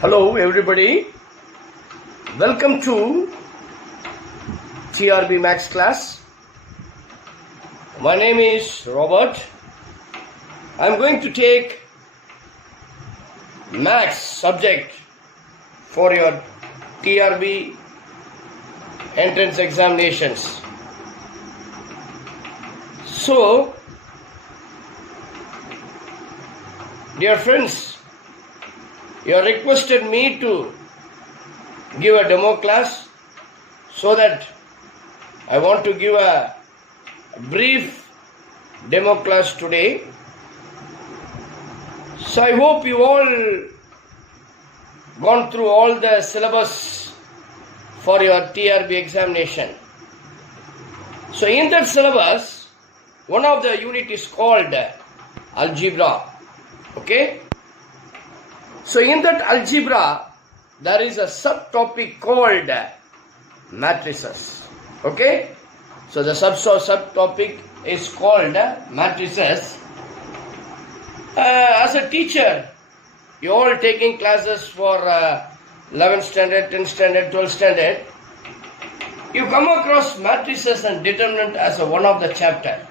Hello everybody, welcome to TRB Maths class. My name is Robert. I am going to take Maths subject for your TRB entrance examinations. So, dear friends, you have requested me to give a demo class, so that I want to give a brief demo class today. So I hope you all gone through all the syllabus for your TRB examination. So in that syllabus, one of the unit is called algebra. Okay? So in that algebra, there is a subtopic called matrices. Okay? So the subtopic is called matrices. As a teacher, you all taking classes for 11th standard, 10th standard, 12th standard. You come across matrices and determinant as one of the chapter.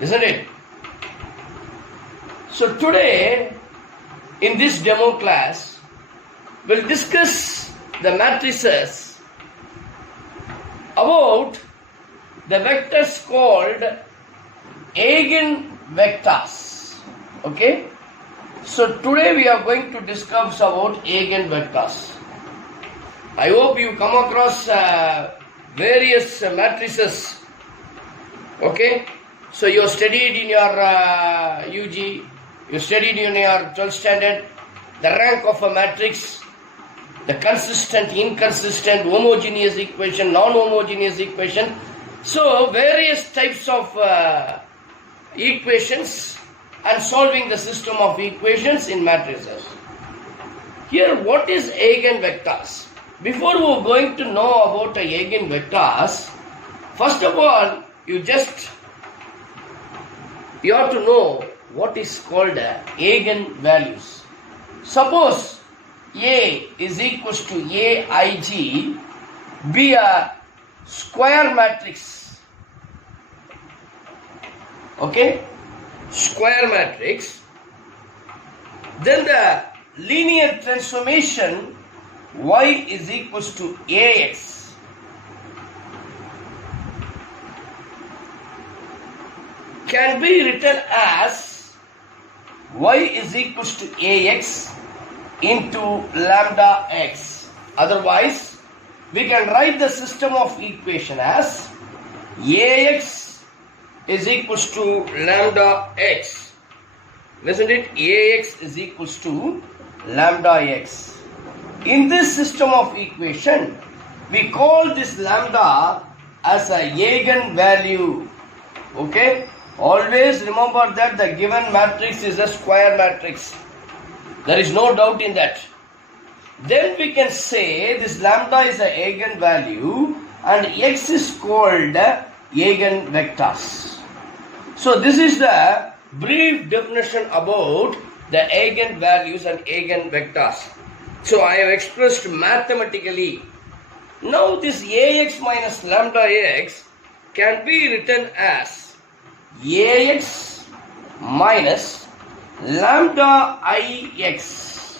Isn't it? So today, in this demo class, we'll discuss the matrices about the vectors called eigenvectors. Okay? So today we are going to discuss about eigenvectors. I hope you come across various matrices. Okay? So you studied in your UG. You studied in your 12th standard the rank of a matrix, the consistent, inconsistent, homogeneous equation, non-homogeneous equation. So various types of equations and solving the system of equations in matrices. Here, what is eigenvectors? Before we are going to know about eigenvectors, first of all, you have to know what is called eigenvalues. Suppose A is equals to Aig be a square matrix. Okay? Square matrix. Then the linear transformation y is equals to Ax. Can be written as y is equals to Ax into lambda x. Otherwise, we can write the system of equation as Ax is equals to lambda x. Isn't it? Ax is equals to lambda x. In this system of equation, we call this lambda as a eigenvalue. Okay? Always remember that the given matrix is a square matrix. There is no doubt in that. Then we can say this lambda is an eigenvalue and x is called eigenvectors. So this is the brief definition about the eigenvalues and eigenvectors. So I have expressed mathematically. Now this Ax minus lambda x can be written as Ax minus lambda Ix,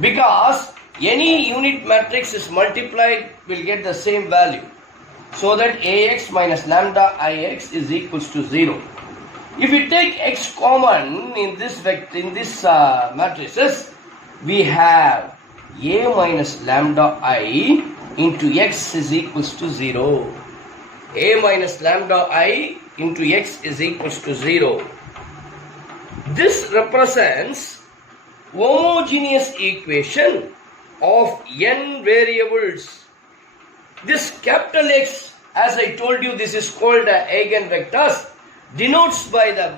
because any unit matrix is multiplied will get the same value, so that Ax minus lambda Ix is equals to 0. If we take x common in this matrices, we have A minus lambda I into x is equals to 0. A minus lambda I into x is equals to 0. This represents homogeneous equation of n variables. This capital X, as I told you, this is called eigenvectors, denotes by the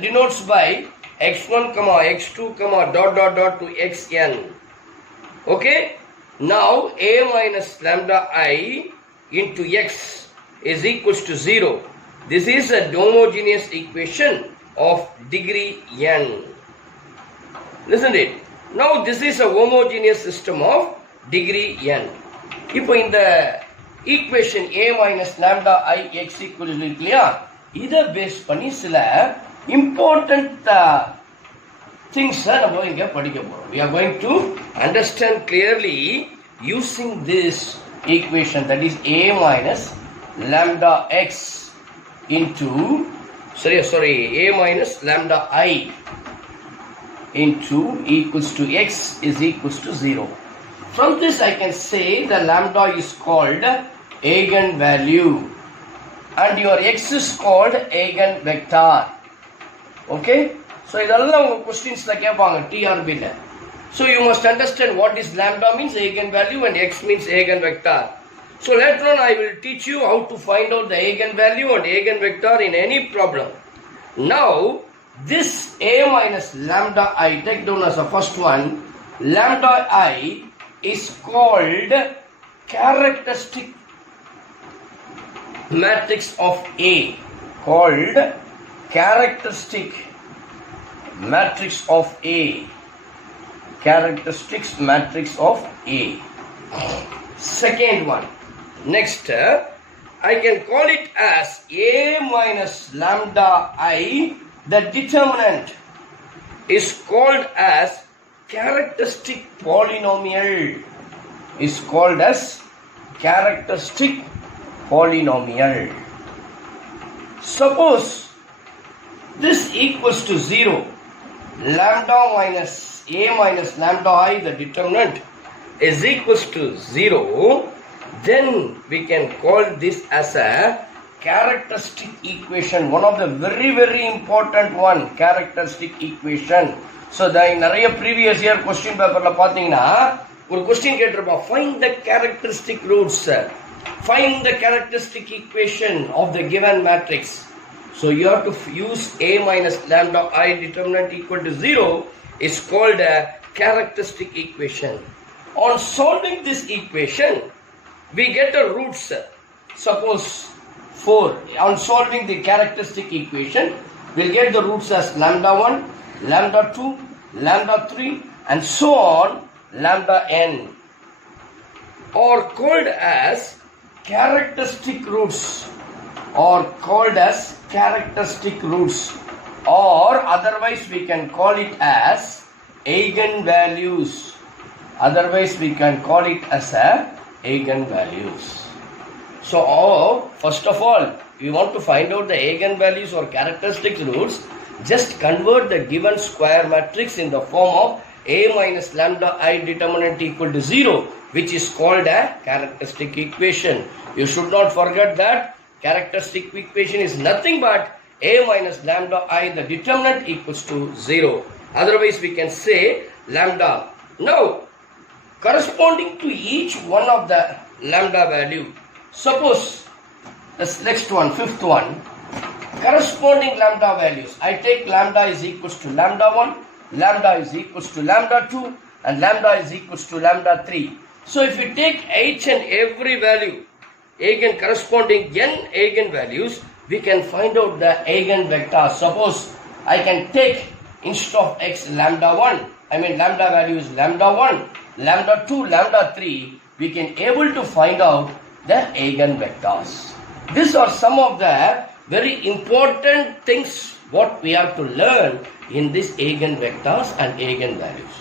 denotes by x1, x2, dot to xn. Okay? Now A minus lambda I into x is equals to 0. This is a homogeneous equation of degree n. Isn't it? Now this is a homogeneous system of degree n. இப்போ இந்த equation a minus lambda I x equal இருக்கு இல்லையா, இதை base பண்ணி சில important things நம்ம இங்க படிக்க போறோம். We are going to understand clearly using this equation, that is a minus lambda x into a minus lambda I into equals to x is equals to 0. From this I can say the lambda is called eigenvalue and your x is called eigenvector. Okay, so இதெல்லாம் உங்க क्वेश्चंसல கேட்பாங்க TRB ல. So you must understand what is lambda means eigenvalue and x means eigenvector. So later on I will teach you how to find out the eigenvalue and eigenvector in any problem. Now this a minus lambda I, take down as the first one, lambda I is called characteristic matrix of A, called characteristic matrix of A, characteristics matrix of A. Second one, next I can call it as a minus lambda I, the determinant is called as characteristic polynomial, is called as characteristic polynomial. Suppose this equals to 0, lambda minus a minus lambda I, the determinant, is equals to 0, then we can call this as a characteristic equation, one of the very important one, characteristic equation. So the நிறைய previous year question paperல பாத்தீங்கன்னா ஒரு question கேட்டிருப்பா, find the characteristic roots, find the characteristic equation of the given matrix. So you have to use a minus lambda I determinant equal to 0 is called a characteristic equation. On solving this equation we get the roots. Suppose 4, on solving the characteristic equation we'll get the roots as lambda 1, lambda 2, lambda 3 and so on, lambda n, or called as characteristic roots, or called as characteristic roots, or otherwise we can call it as eigenvalues, otherwise we can call it as a eigenvalues. So first of all we want to find out the eigenvalues or characteristic roots. Just convert the given square matrix in the form of a minus lambda I determinant equal to 0, which is called a characteristic equation. You should not forget that characteristic equation is nothing but a minus lambda I, the determinant, equals to 0. Otherwise we can say lambda. Now corresponding to each one of the lambda value, suppose this next one, fifth one, corresponding lambda values, I take lambda is equals to lambda 1, lambda is equals to lambda 2 and lambda is equals to lambda 3. So if you take each and every value, corresponding n eigenvalues, we can find out the eigenvector. Suppose I can take instead of x lambda 1, I mean lambda value is lambda 1, lambda 2, lambda 3, we can able to find out the eigenvectors. These are some of the very important things what we have to learn in this eigenvectors and eigenvalues.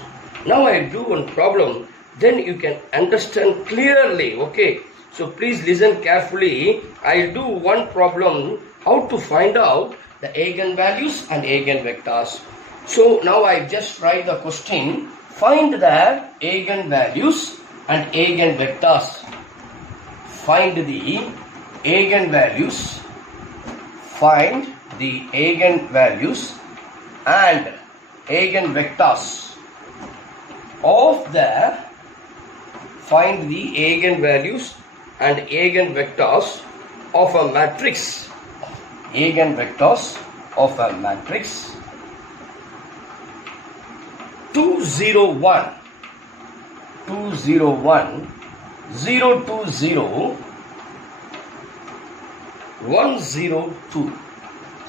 Now I do one problem, then you can understand clearly. Okay, so please listen carefully. I do one problem how to find out the eigenvalues and eigenvectors. So now I just write the question, find the eigenvalues and eigenvectors. Find the eigenvalues, find the eigenvalues and eigenvectors of the, find the eigenvalues and eigenvectors of a matrix, eigenvectors of a matrix 201 020 102.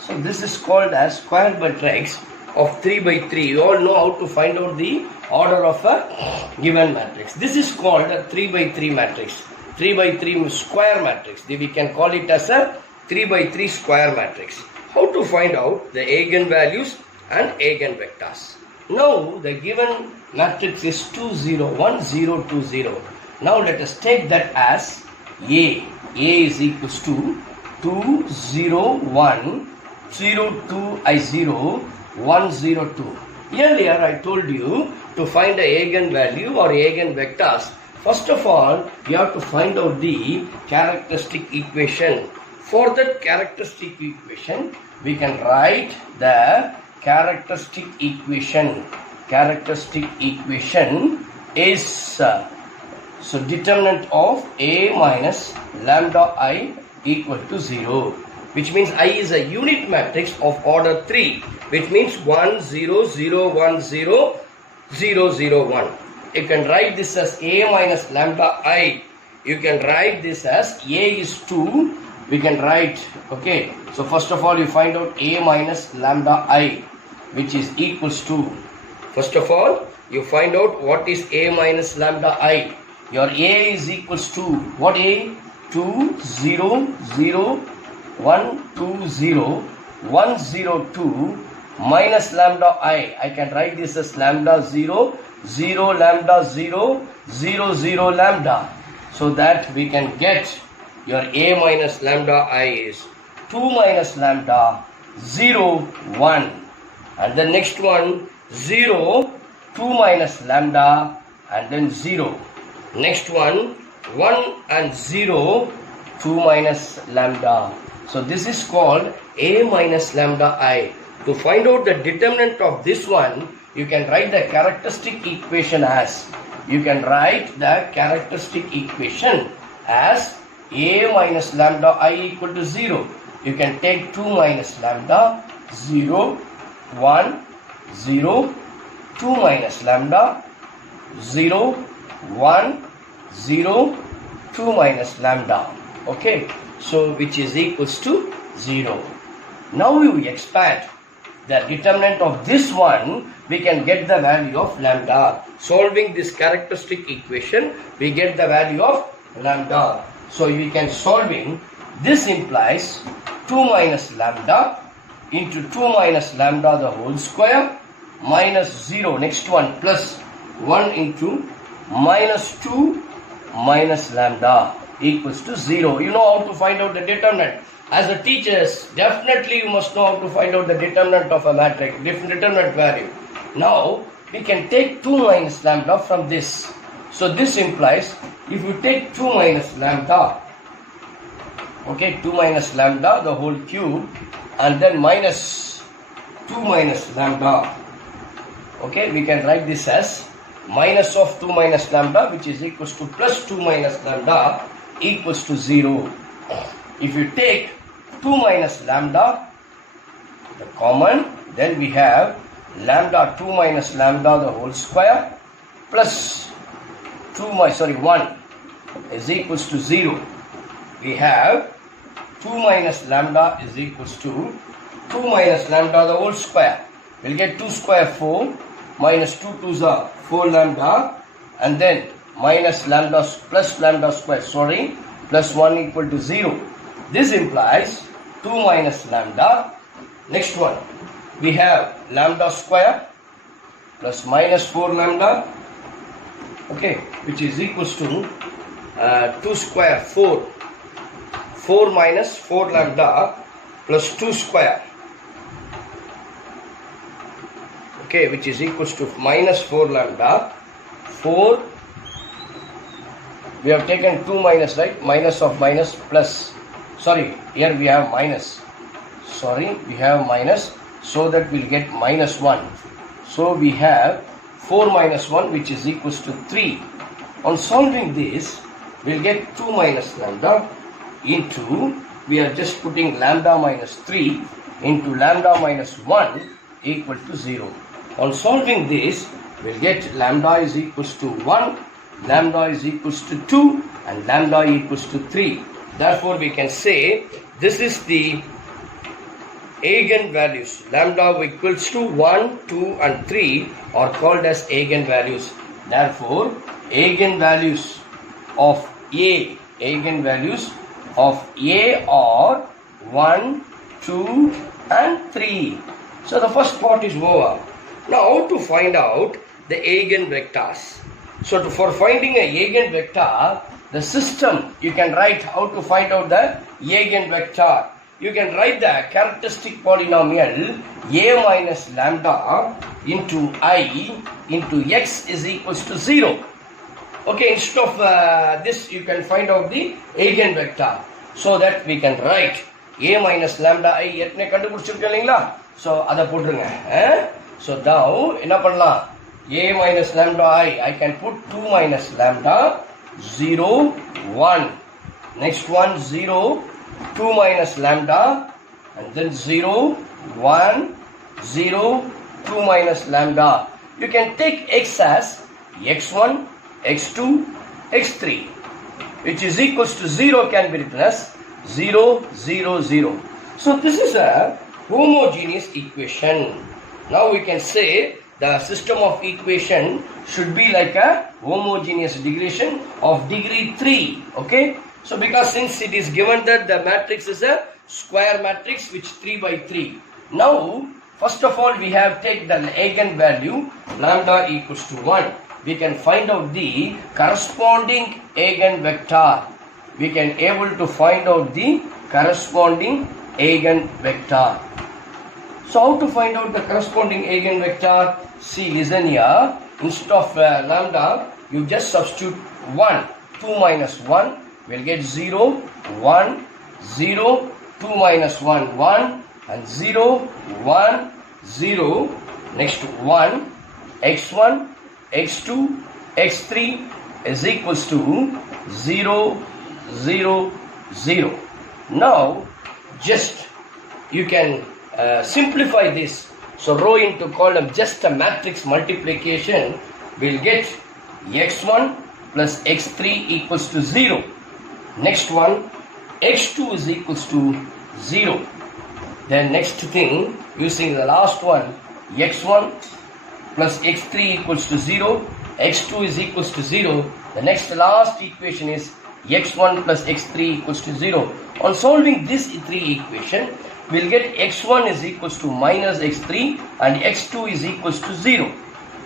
So this is called as square matrix of 3 by 3. You all know how to find out the order of a given matrix. This is called a 3 by 3 matrix. 3 by 3 square matrix. We can call it as a 3 by 3 square matrix. How to find out the eigenvalues and eigenvectors? Now the given matrix is 2 0 1 0 2 0. Now let us take that as A. A is equals to 2 0 1 0 2 I 0 1 0 2. Earlier I told you to find the eigenvalue or eigenvectors. First of all, you have to find out the characteristic equation. For that characteristic equation, we can write the characteristic equation. Characteristic equation is so determinant of A minus lambda I equal to 0, which means I is a unit matrix of order 3, which means 1 0 0 1 0 0 0 1. You can write this as A minus lambda I. You can write this as A is 2. We can write, okay, so first of all you find out A minus lambda I, which is equals to, first of all you find out what is A minus lambda I. Your A is equals to what? A 2 0 0 1 2 0 1 0 2 minus lambda I can write this as lambda 0 0 lambda 0 0 0 lambda, so that we can get your A minus lambda I is 2 minus lambda 0 1, and the next one 0 2 minus lambda and then 0. Next one 1 and 0 2 minus lambda. So this is called A minus lambda I. To find out the determinant of this one, you can write the characteristic equation as, you can write the characteristic equation as A minus lambda I equal to 0. You can take 2 minus lambda 0 1 0 2 minus lambda 0 1 0 2 minus lambda. Okay, so which is equals to 0. Now we expand the determinant of this one, we can get the value of lambda. Solving this characteristic equation, we get the value of lambda. So we can solving, this implies 2 minus lambda into 2 minus lambda the whole square minus 0, next one plus 1 into minus 2 minus lambda equals to 0. You know how to find out the determinant. As a teachers, definitely you must know how to find out the determinant of a matrix, determinant value. Now, we can take 2 minus lambda from this. So this implies, if you take 2 minus lambda, okay, 2 minus lambda, the whole cube, and then minus 2 minus lambda, okay, we can write this as minus of 2 minus lambda, which is equals to plus 2 minus lambda equals to 0. If you take 2 minus lambda, the common, then we have lambda 2 minus lambda the whole square plus 1 is equals to 0. We have 2 minus lambda is equals to 2 minus lambda the whole square. We'll get 2 square 4 minus 2 2s are 4 lambda, and then minus lambda plus lambda square, plus 1 equal to 0. This implies 2 minus lambda. Next one, we have lambda square plus minus 4 lambda, okay, which is equals to 2 square 4 minus 4 lambda plus 2 square, okay, which is equals to minus 4 lambda 4. We have taken 2 minus, right? Minus of minus plus. Here we have minus. We have minus, so that we'll get minus 1. So we have 4 minus 1, which is equals to 3. On solving this, we'll get 2 minus lambda into, we are just putting lambda minus 3 into lambda minus 1 equal to 0. On solving this, we'll get lambda is equals to 1, lambda is equals to 2, and lambda equals to 3. Therefore, we can say this is the eigenvalues. Lambda equals to 1, 2 and 3 are called as eigenvalues. Therefore, eigenvalues of A are 1, 2 and 3. So the first part is over. Now to find out the eigenvectors. So for finding an eigenvector, the system you can write how to find out the eigenvector. You can write the characteristic polynomial a minus lambda into I into x is equals to 0. Okay, instead of this you can find out the eigenvector. So that we can write a minus lambda I எத்தனை கண்டுபிடிச்சிருக்கோம் இல்லைங்களா? So அதை போட்டுருங்க. So now என்ன பண்ணலாம்? a minus lambda I can put 2 minus lambda 0 1. Next one 0 2 minus lambda and then 0 1 0 2 minus lambda. You can take x as x1 x2 x3 which is equals to 0 can be written as 0 0 0. So this is a homogeneous equation. Now we can say the system of equation should be like a homogeneous degradation of degree 3. Okay. So because since it is given that the matrix is a square matrix which 3 by 3. Now first of all we have take the eigenvalue lambda equals to 1. We can find out the corresponding eigenvector. We can able to find out the corresponding eigenvector. So how to find out the corresponding eigenvector? See, listen here. Instead of lambda, you just substitute 1. 2 minus 1 will get 0, 1, 0, 2 minus 1, 1 and 0, 1, 0. Next 1, x1, x2, x3 is equals to 0, 0, 0. Now just you can simplify this. So row into column, just a matrix multiplication will get x1 plus x3 equals to 0. Next one x2 is equals to 0. Then next thing using the last one x1 plus x3 equals to 0, x2 is equals to 0. The next last equation is x1 plus x3 equals to 0. On solving this 3 equation, we'll get x1 is equals to minus x3 and x2 is equals to 0.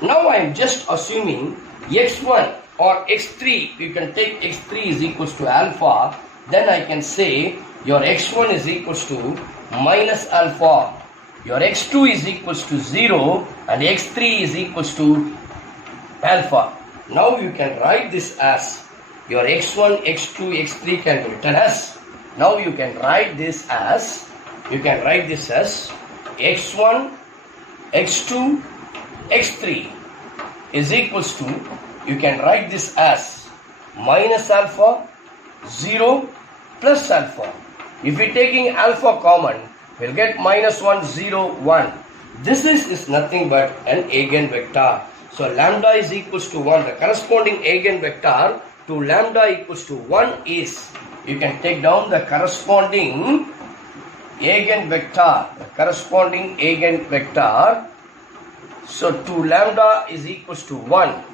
Now I am just assuming x1 or x3, you can take x3 is equals to alpha, then I can say your x1 is equals to minus alpha, your x2 is equals to 0 and x3 is equals to alpha. Now you can write this as your x1, x2, x3 can be written as, now you can write this as x1, x2, x3 is equals to, you can write this as minus alpha, 0 plus alpha. If we taking alpha common, we'll get minus 1, 0, 1. This is nothing but an eigenvector. So lambda is equals to 1. The corresponding eigenvector to lambda equals to 1 is, you can take down the corresponding eigenvector. So to lambda is equals to 1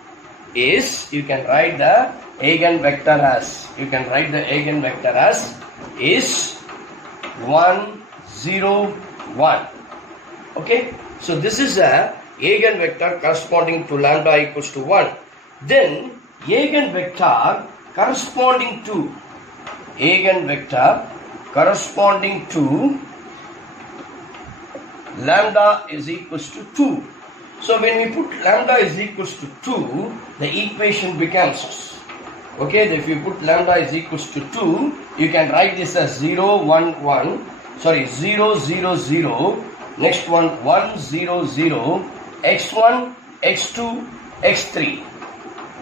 is, you can write the eigenvector as, is 1, 0, 1. Okay. So this is a eigenvector corresponding to lambda equals to 1. Then eigenvector corresponding to lambda is equals to 2. So when we put lambda is equals to 2, the equation becomes, okay, if you put lambda is equals to 2, you can write this as 0, 1, 1, sorry, 0, 0, 0, next one 1, 0, 0, x1, x2, x3.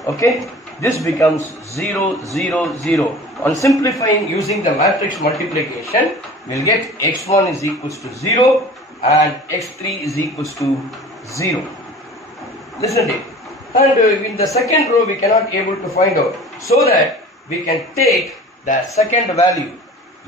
Okay, this becomes 0, 0, 0. On simplifying using the matrix multiplication, we'll get x1 is equals to 0 and x3 is equals to 0. Listen to it. And in the second row we cannot able to find out. So that we can take the second value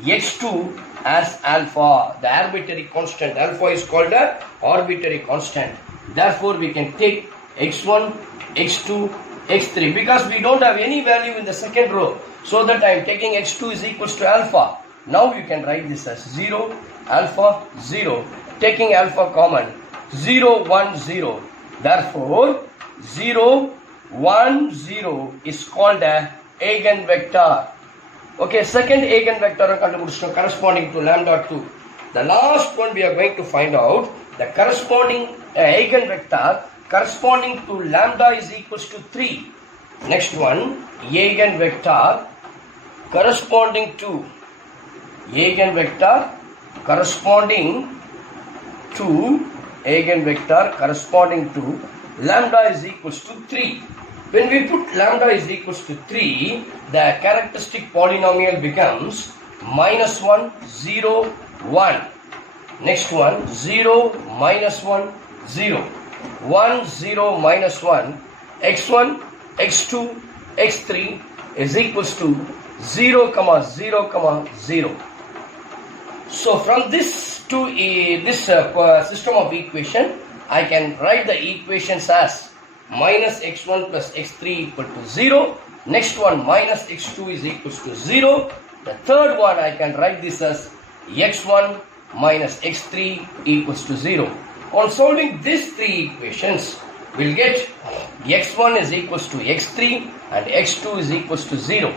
x2 as alpha. The arbitrary constant alpha is called a arbitrary constant. Therefore, we can take x1, x2, x3 because we don't have any value in the second row. So that I am taking x2 is equals to alpha. Now you can write this as 0, alpha, 0. Taking alpha common, 0, 1, 0. Therefore, 0, 1, 0 is called a eigenvector. Okay, second eigenvector corresponding to lambda 2. The last one we are going to find out the corresponding eigenvector corresponding to lambda is equals to 3. Next one, eigenvector corresponding to lambda is equals to 3. When we put lambda is equals to 3, the characteristic polynomial becomes minus 1, 0, 1. Next one, 0, minus 1, 0. 1, 0, minus 1. x1, x2, x3 is equals to 0, 0, 0. So from this system of equation, I can write the equations as minus x1 plus x3 equal to 0. Next one, minus x2 is equals to 0. The third one, I can write this as x1 minus x3 equals to 0. On solving these three equations, we'll get x1 is equals to x3 and x2 is equals to 0.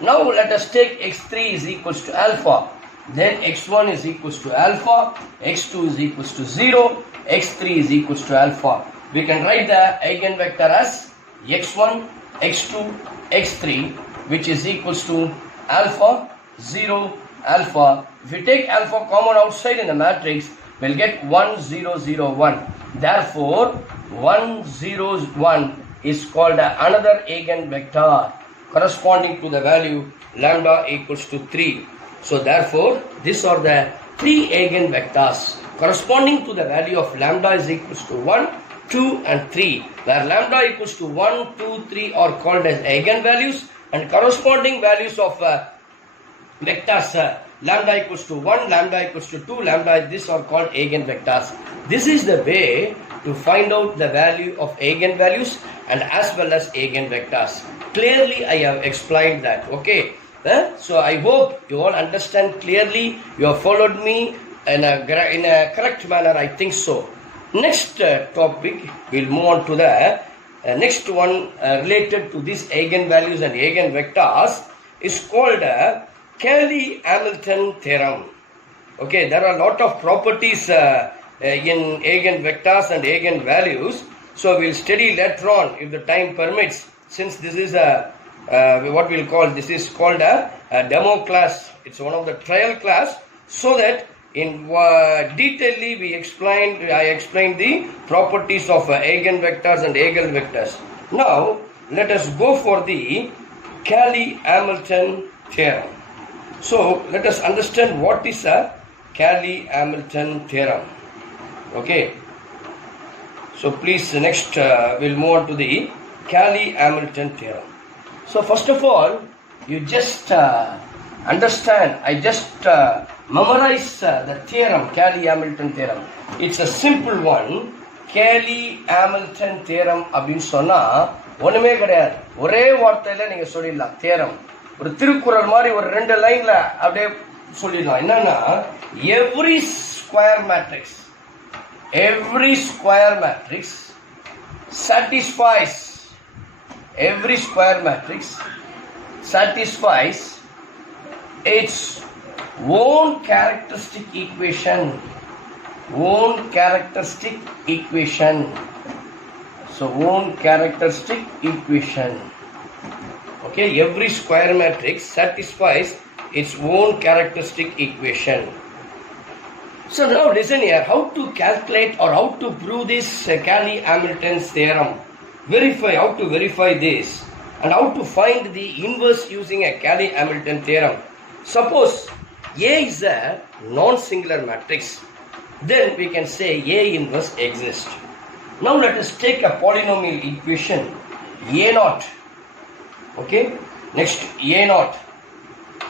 Now let us take x3 is equals to alpha. Then x1 is equals to alpha, x2 is equals to 0, x3 is equals to alpha. We can write the eigenvector as x1, x2, x3, which is equals to alpha, 0, alpha. If we take alpha common outside in the matrix, we'll get 1, 0, 0, 1. Therefore, 1, 0, 1 is called another eigenvector corresponding to the value lambda equals to 3. So therefore, these are the three eigenvectors corresponding to the value of lambda is equals to 1, 2 and 3, where lambda equals to 1, 2, 3 are called as eigenvalues, and corresponding values of vectors lambda equals to 1, lambda equals to 2, lambda, these are called eigenvectors. This is the way to find out the value of eigenvalues and as well as eigenvectors. Clearly I have explained that. Okay. So I hope you all understand clearly. You have followed me in a correct manner. I think so. Next topic, we'll move on to the next one related to these eigenvalues and eigenvectors is called Cayley-Hamilton theorem. Okay, there are a lot of properties in eigenvectors and eigenvalues. So we'll study later on if the time permits. Since this is a what we'll call, this is called a demo class. It's one of the trial class, so that in detailedly I explained the properties of eigenvectors and eigenvectors. Now let us go for the Cayley-Hamilton theorem. So let us understand what is a Cayley-Hamilton theorem. Okay. So please next we'll move on to the Cayley-Hamilton theorem. So first of all, you just understand, I just memorize the theorem, Cayley-Hamilton theorem. It's a simple one. Cayley-Hamilton theorem அப்படின்னு சொன்னா ஒண்ணுமே கிடையாது. ஒரே வார்த்தையில நீங்க சொல்லிடலாம் theorem. ஒரு திருக்குறள் மாதிரி ஒரு ரெண்டு லைன்ல அப்படியே சொல்லிடலாம். என்னன்னா every square matrix satisfies its own characteristic equation. So own characteristic equation. Okay, every square matrix satisfies its own characteristic equation. So now listen here, how to calculate or how to prove this Cayley-Hamilton's theorem. How to verify this and how to find the inverse using a Cayley-Hamilton theorem. Suppose A is a non-singular matrix, then we can say A inverse exists. Now let us take a polynomial equation A0. Okay, next A0.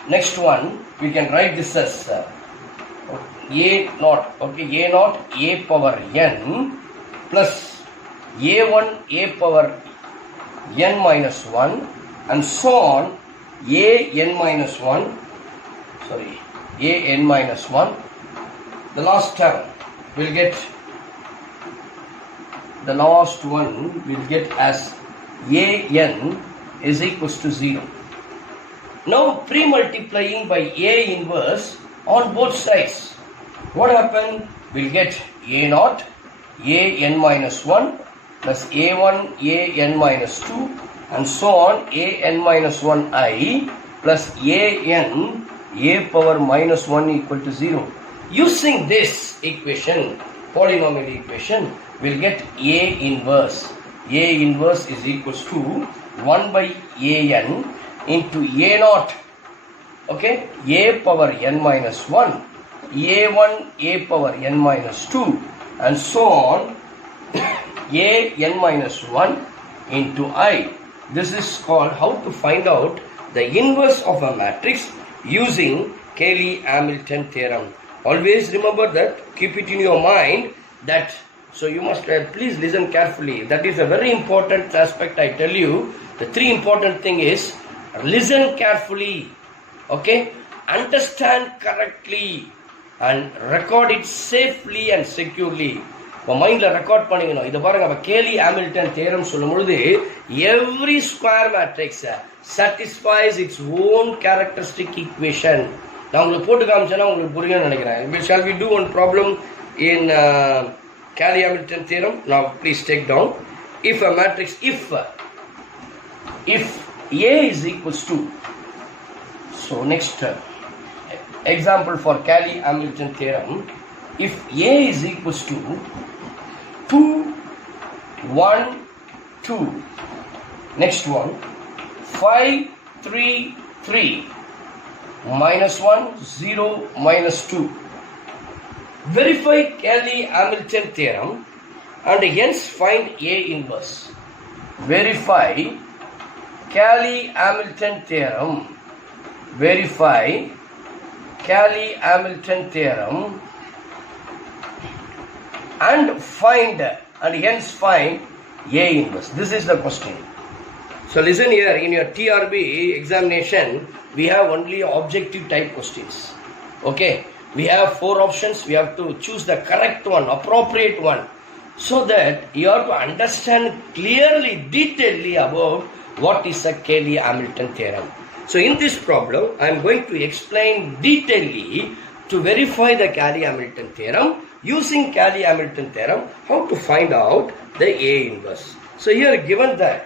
Next one we can write this as a naught, okay, a naught a power n plus a1 a power n minus 1 and so on a n minus 1, sorry, a n minus 1. The last term will get, the last one will get as a n is equals to 0. Now pre-multiplying by a inverse on both sides, what happened? We'll get a naught a n minus 1 plus a1 a n minus 2 and so on a n minus 1 I plus a n a power minus 1 equal to 0. Using this equation, polynomial equation, we'll get a inverse. A inverse is equals to 1 by a n into a naught, okay, a power n minus 1, a1 a power n minus 2 and so on a n minus 1 into I. This is called how to find out the inverse of a matrix using Cayley-Hamilton theorem. Always remember that, keep it in your mind that, so you must please listen carefully. That is a very important aspect I tell you. The three important thing is listen carefully, okay, understand correctly and record it safely and securely. இப்போ மைண்டில் record பண்ணிக்கணும். இதை பாருங்க, நம்ம கேலி Hamilton theorem சொல்லும் பொழுது every square matrix satisfies its own characteristic equation. நான் உங்களுக்கு போட்டு காமிச்சேன்னா உங்களுக்கு புரியும்னு நினைக்கிறேன். Shall we do one problem in Cayley-Hamilton theorem? Now please take down. If a matrix, if A is equals to, so next example for Cayley-Hamilton theorem, if A is equals to 2, 1, 2, next one 5, 3, 3, minus 1, 0, minus 2. Verify Cayley-Hamilton theorem and hence find A inverse. Verify Cayley-Hamilton theorem. Verify Cayley-Hamilton theorem and find and hence find A inverse. This is the question. So listen here, in your TRB examination, we have only objective type questions. Okay, we have 4 options. We have to choose the correct one, appropriate one, so that you have to understand clearly, detailedly about what is a Cayley-Hamilton theorem. So in this problem, I am going to explain detailedly to verify the Cayley-Hamilton theorem. Using Cayley-Hamilton theorem, how to find out the A inverse. So here given that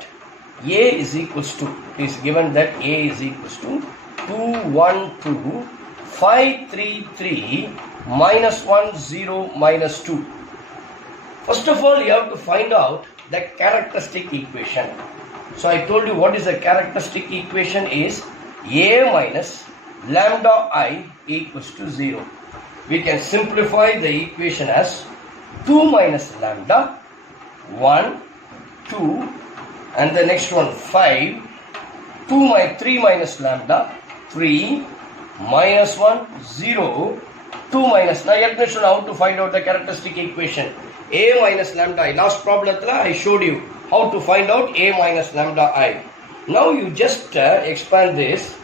A is equals to, is given that A is equals to 2, 1, 2, 5, 3, 3, minus 1, 0, minus 2. First of all, you have to find out the characteristic equation. So I told you what is the characteristic equation is A minus lambda I equals to 0. We can simplify the equation as 2 minus lambda, 1, 2, and the next one 5, 3 minus lambda, 3, minus 1, 0, 2 minus. Now let me show how to find out the characteristic equation. A minus lambda I. Last problem I showed you how to find out A minus lambda I. Now you just expand this.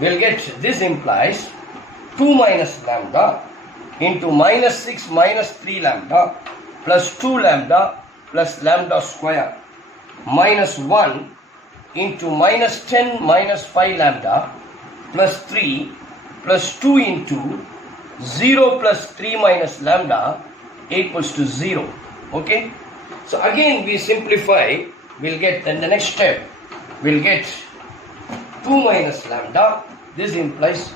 We'll get, this implies 2 minus lambda into minus 6 minus 3 lambda plus 2 lambda plus lambda square minus 1 into minus 10 minus 5 lambda plus 3 plus 2 into 0 plus 3 minus lambda equals to 0. Okay. So again we simplify. We'll get, in the next step we'll get 2 minus lambda. This implies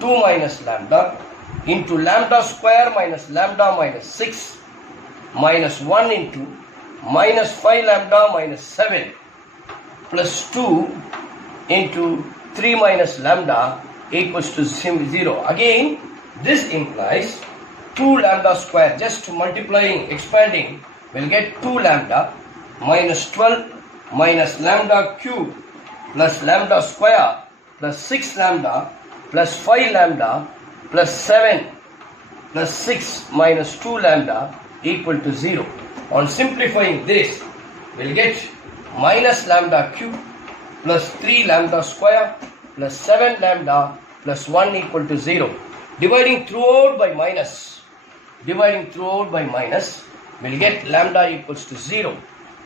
2 minus lambda into lambda square minus lambda minus 6 minus 1 into minus 5 lambda minus 7 plus 2 into 3 minus lambda equals to 0. Again this implies 2 lambda square, just multiplying, expanding, we'll get 2 lambda minus 12 minus lambda cube plus lambda square plus 6 lambda plus 5 lambda plus 7 plus 6 minus 2 lambda equal to 0. On simplifying this, we'll get minus lambda cube plus 3 lambda square plus 7 lambda plus 1 equal to 0. Dividing throughout by minus, we'll get lambda equals to 0.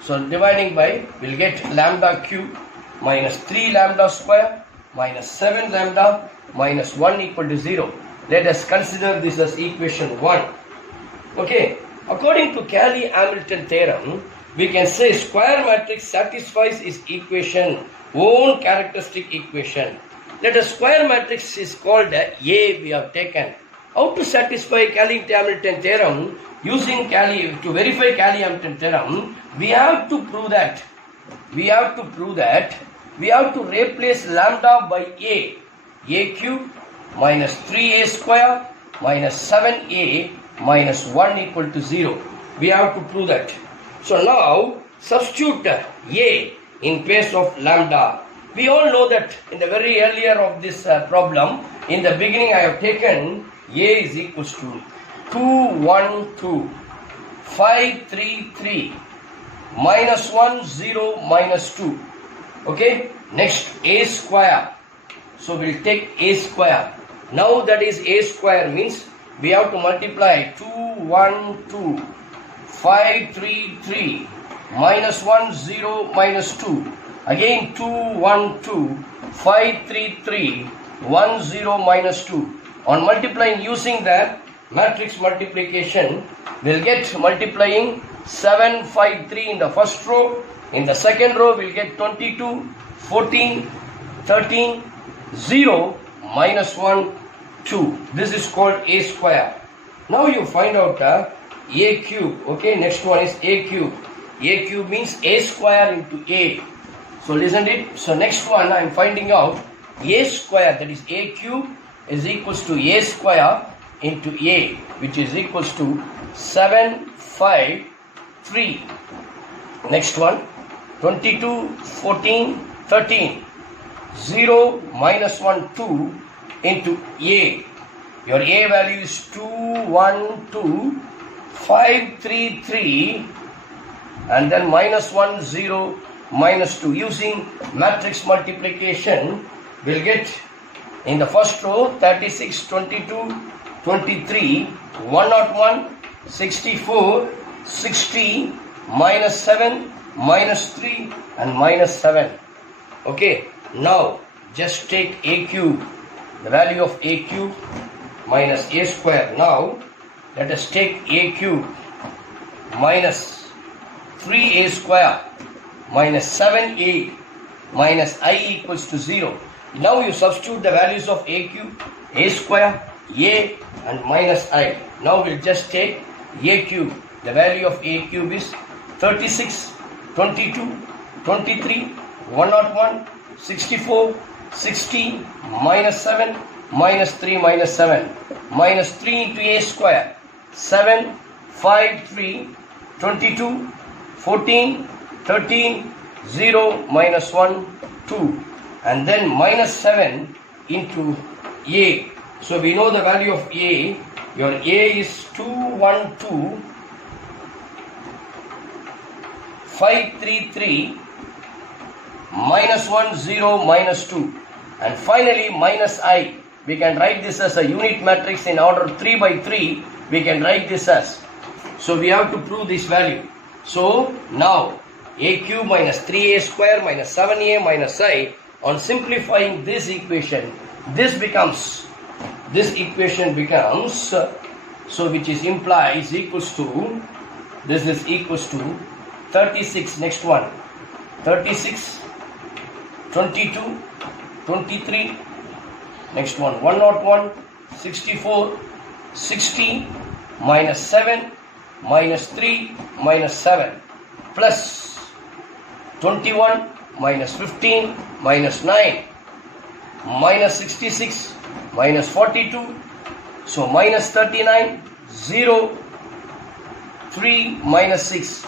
So dividing by, we'll get lambda cube minus 3 lambda square minus 7 lambda minus 1 equal to 0. Let us consider this as equation 1. Okay, according to Cademy-Hamilton theorem, we can say square matrix satisfies its equation, own characteristic equation. Let a square matrix is called A, we have taken. How to satisfy Cademy-Hamilton theorem? Using to verify Cademy-Hamilton theorem, we have to replace lambda by a cube minus 3a square minus 7a minus 1 equal to 0. We have to prove that. So now substitute a in place of lambda. We all know that in the very earlier of this problem, in the beginning I have taken a is equals to 212 533 minus 1 0 minus 2. Okay, next a square. So we'll take a square. Now that is a square means we have to multiply 212 533 minus 1 0 minus 2. Again 212 533 1 0 minus 2. On multiplying using the matrix multiplication, we'll get multiplying 753 in the first row. In the second row, we'll get 22, 14, 13, 0, minus 1, 2. This is called a square. Now you find out a cube. Okay, next one is a cube. A cube means a square into a. So listen to it. So next one I am finding out a square, that is a cube, is equals to a square into a, which is equals to 753. Next one, 22, 14, 13, 0, minus 1, 2 into a. Your a value is 212 533 and then minus 1, 0, minus 2. Using matrix multiplication, we'll get in the first row 36, 22, 23, 101, 64, 60, minus 7, minus 3 and minus 7. Okay, now just take a cube, the value of a cube minus a square. Now let us take a cube minus 3a square minus 7a minus I equals to 0. Now you substitute the values of a cube, a square, a and minus I. Now we'll just take a cube. The value of a cube is 36, 22, 23, 101, 64, 60, minus 7, minus 3, minus 7, minus 3 into a square, 7, 5, 3, 22, 14, 13, 0, minus 1, 2, and then minus 7 into a. So we know the value of a. Your a is 212 533 minus 1 0 minus 2 and finally minus I. We can write this as a unit matrix in order 3 by 3. We can write this as. So we have to prove this value. So now a cube minus 3a square minus 7a minus I. On simplifying this equation, this equation becomes, so which is implies equals to, this is equals to 36. Next one, 36, 22, 23. Next one, 101, 64, 60, minus 7, minus 3, minus 7, plus 21, minus 15, minus 9, minus 66, minus 42, so minus 39, 0, 3, minus 6,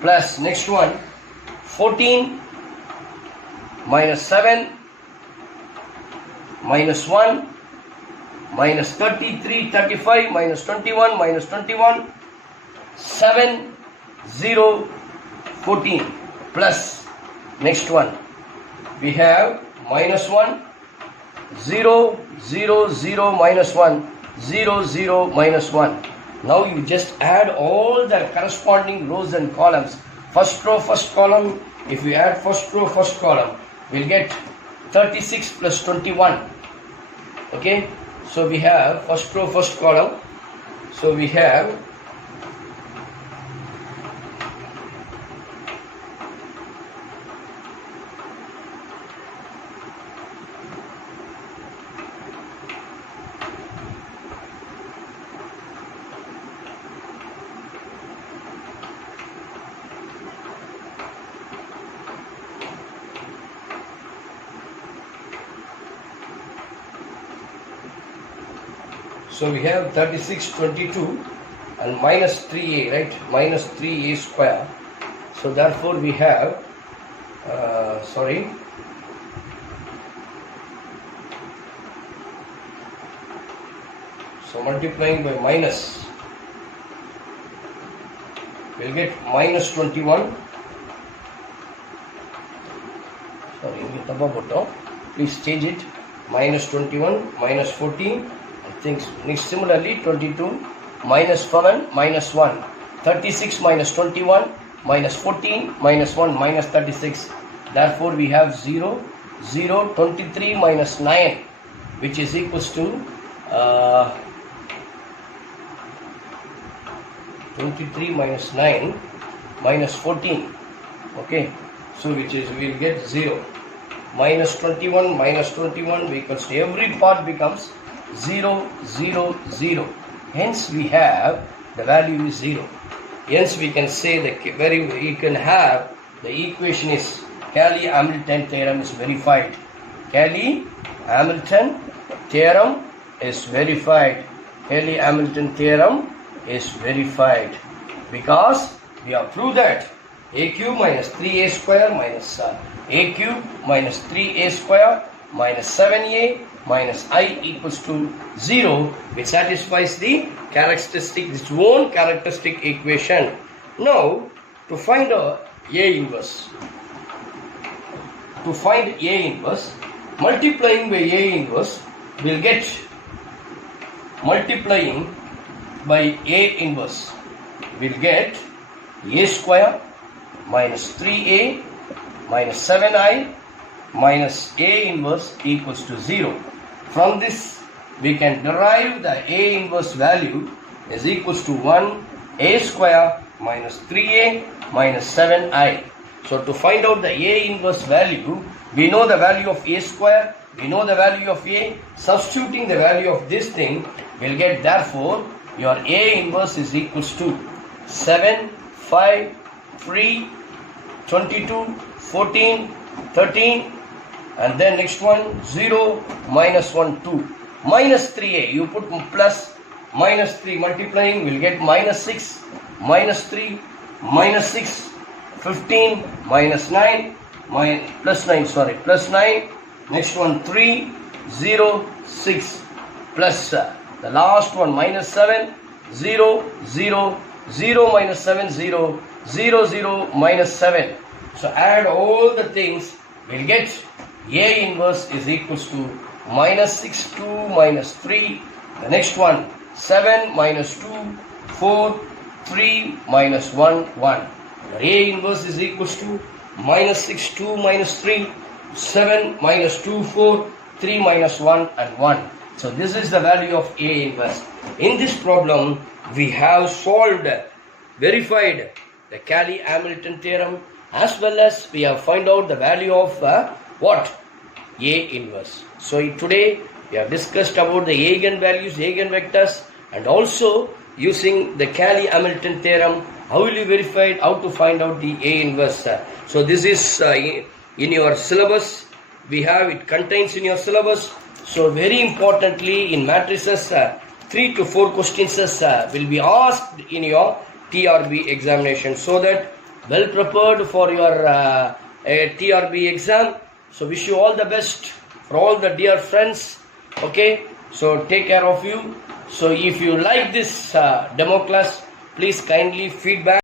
plus next one, 14, minus 7, minus 1, minus 33, 35, minus 21, minus 21, 7, 0, 14, plus next one. We have minus 1, 0, 0, 0, minus 1, 0, 0, minus 1. Now you just add all the corresponding rows and columns. First row, first column. If we add first row, first column, we'll get 36 plus 21. Okay. So we have first row, first column. So we have So we have 36, 22 and minus 3a, right? Minus 3a square. So therefore we have, So multiplying by minus, we'll get minus 21. Please change it. Minus 21, minus 14. Things similarly 22 minus 7 minus 1, 36 minus 21 minus 14 minus 1 minus 36. Therefore we have 0, 0, 23 minus 9, which is equals to 23 minus 9 minus 14. Okay, so which is we'll get 0. Minus 21 minus 21 equals to every part becomes 0, 0, 0. Hence we have the value is 0. Hence we can say you can have the equation is Cademy-Hamilton theorem is verified. Cademy-Hamilton theorem is verified. Cademy-Hamilton theorem is verified because we have proved that a cube minus 3a square minus a cube minus 3a square minus 7a minus I equals to 0, which satisfies the its own characteristic equation. Now, to find A inverse, multiplying by A inverse, we'll get multiplying by A inverse, we'll get A square minus 3A minus 7I minus A inverse equals to 0. From this, we can derive the A inverse value is equals to 1 A square minus 3A minus 7I. So to find out the A inverse value, we know the value of A square, we know the value of A. Substituting the value of this thing, we'll get therefore your A inverse is equals to 7, 5, 3, 22, 14, 13, and then next one 0, minus 1, 2, minus 3a, you put plus minus 3 multiplying, will get minus 6, minus 3, minus 6, 15, minus 9, plus 9, next one 3, 0, 6, plus the last one minus 7, 0, 0, 0, minus 7, 0, 0, 0, minus 7. So add all the things, we'll get A inverse is equals to minus 6, 2, minus 3. The next one, 7, minus 2, 4, 3, minus 1, 1. The A inverse is equals to minus 6, 2, minus 3, 7, minus 2, 4, 3, minus 1, and 1. So this is the value of A inverse. In this problem, we have solved, verified the Cademy-Hamilton theorem, as well as we have found out the value of what? A inverse. So today we have discussed about the eigenvalues, eigenvectors, and also using the Cademy-Hamilton theorem, how will you verify it, how to find out the A inverse. So this is in your syllabus, it contains in your syllabus. So very importantly, in matrices, 3 to 4 questions will be asked in your TRB examination, so that well prepared for your TRB exam. So wish you all the best for for all the dear friends. Okay, so take care of you. So if you like this demo class, please kindly feedback.